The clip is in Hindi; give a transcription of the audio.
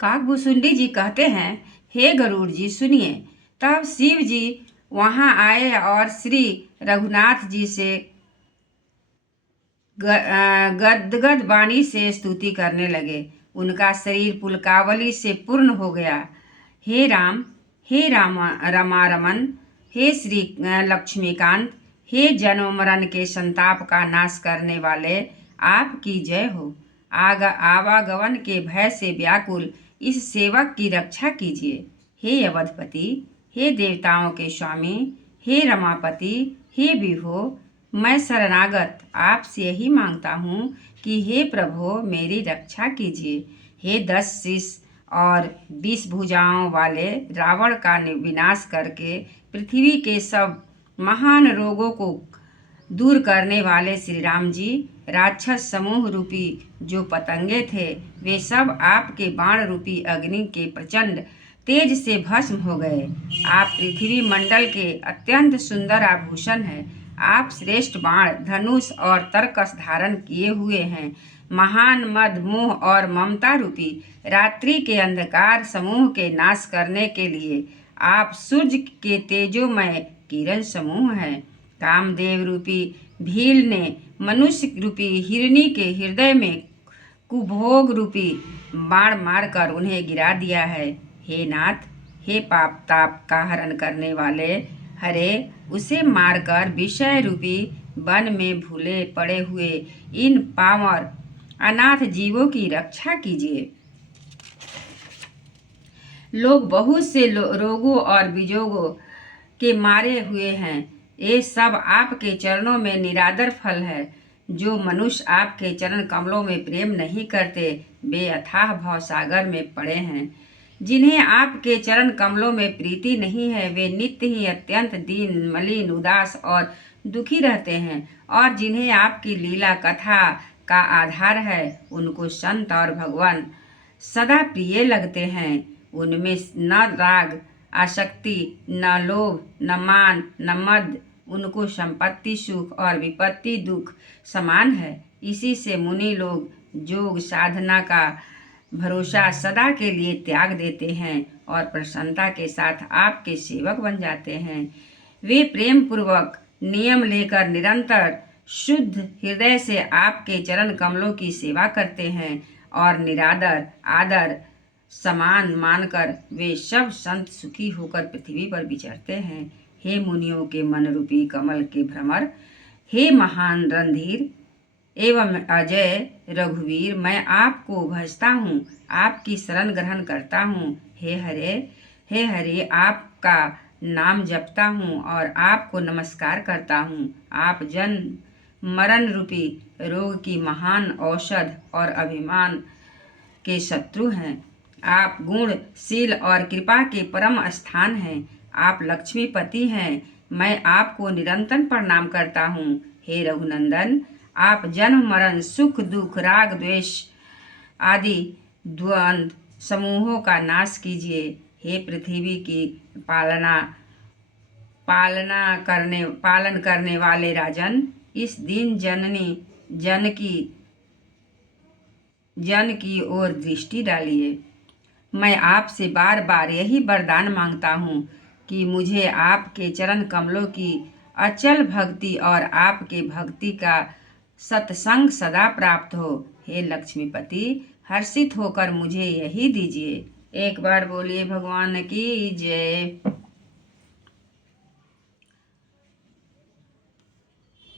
काकभुसुंडी जी कहते हैं, हे गरुड़ जी सुनिए। तब शिव जी वहां आए और श्री रघुनाथ जी से गदगद वाणी से स्तुति करने लगे। उनका शरीर पुलकावली से पूर्ण हो गया। हे राम, हे रमारमन, हे श्री लक्ष्मीकांत, हे जन्म मरण के संताप का नाश करने वाले, आपकी जय हो। आवागमन के भय से व्याकुल इस सेवक की रक्षा कीजिए। हे अवधपति, हे देवताओं के स्वामी, हे रमापति, हे विभो, मैं शरणागत आपसे यही मांगता हूँ कि हे प्रभु मेरी रक्षा कीजिए। हे 10 शीश और 20 भुजाओं वाले रावण का विनाश करके पृथ्वी के सब महान रोगों को दूर करने वाले श्री राम जी, राक्षस समूह रूपी जो पतंगे थे वे सब आपके बाण रूपी अग्नि के प्रचंड तेज से भस्म हो गए। आप पृथ्वी मंडल के अत्यंत सुंदर आभूषण हैं। आप श्रेष्ठ बाण, धनुष और तरकस धारण किए हुए हैं। महान मद, मोह और ममता रूपी रात्रि के अंधकार समूह के नाश करने के लिए आप सूर्य के तेजोमय किरण समूह हैं। कामदेव रूपी भील ने मनुष्य रूपी हिरणी के हृदय में कुभोग रूपी बाण मारकर उन्हें गिरा दिया है। हे नाथ, हे पाप ताप का हरण करने वाले, हरे उसे मारकर विषय रूपी वन में भूले पड़े हुए इन पामर अनाथ जीवों की रक्षा कीजिए। लोग बहुत से रोगों और विजोगों के मारे हुए हैं। ये सब आपके चरणों में निरादर फल है। जो मनुष्य आपके चरण कमलों में प्रेम नहीं करते वे अथाह भवसागर में पड़े हैं। जिन्हें आपके चरण कमलों में प्रीति नहीं है वे नित्य ही अत्यंत दीन, मलिन, उदास और दुखी रहते हैं। और जिन्हें आपकी लीला कथा का आधार है उनको संत और भगवान सदा प्रिय लगते हैं। उनमें न राग आसक्ति, न लोभ, न मान, न मद। उनको संपत्ति सुख और विपत्ति दुख समान है। इसी से मुनि लोग योग साधना का भरोसा सदा के लिए त्याग देते हैं और प्रसन्नता के साथ आपके सेवक बन जाते हैं। वे प्रेम पूर्वक नियम लेकर निरंतर शुद्ध हृदय से आपके चरण कमलों की सेवा करते हैं और निरादर आदर समान मानकर वे सब संत सुखी होकर पृथ्वी पर विचरते हैं। हे मुनियों के मन रूपी कमल के भ्रमर, हे महान रणधीर एवं अजय रघुवीर, मैं आपको भजता हूँ, आपकी शरण ग्रहण करता हूँ। हे हरे, आपका नाम जपता हूँ और आपको नमस्कार करता हूँ। आप जन्म मरण रूपी रोग की महान औषध और अभिमान के शत्रु हैं। आप गुण, शील और कृपा के परम स्थान हैं। आप लक्ष्मीपति हैं। मैं आपको निरंतर प्रणाम करता हूँ। हे रघुनंदन, आप जन्म मरण सुख दुख राग द्वेष आदि द्वंद्व समूहों का नाश कीजिए। हे पृथ्वी की पालन करने वाले राजन, इस दीन जन की ओर दृष्टि डालिए। मैं आपसे बार बार यही वरदान मांगता हूँ कि मुझे आपके चरण कमलों की अचल भक्ति और आपके भक्ति का सत्संग सदा प्राप्त हो। हे लक्ष्मीपति, हर्षित होकर मुझे यही दीजिए। एक बार बोलिए भगवान की जय।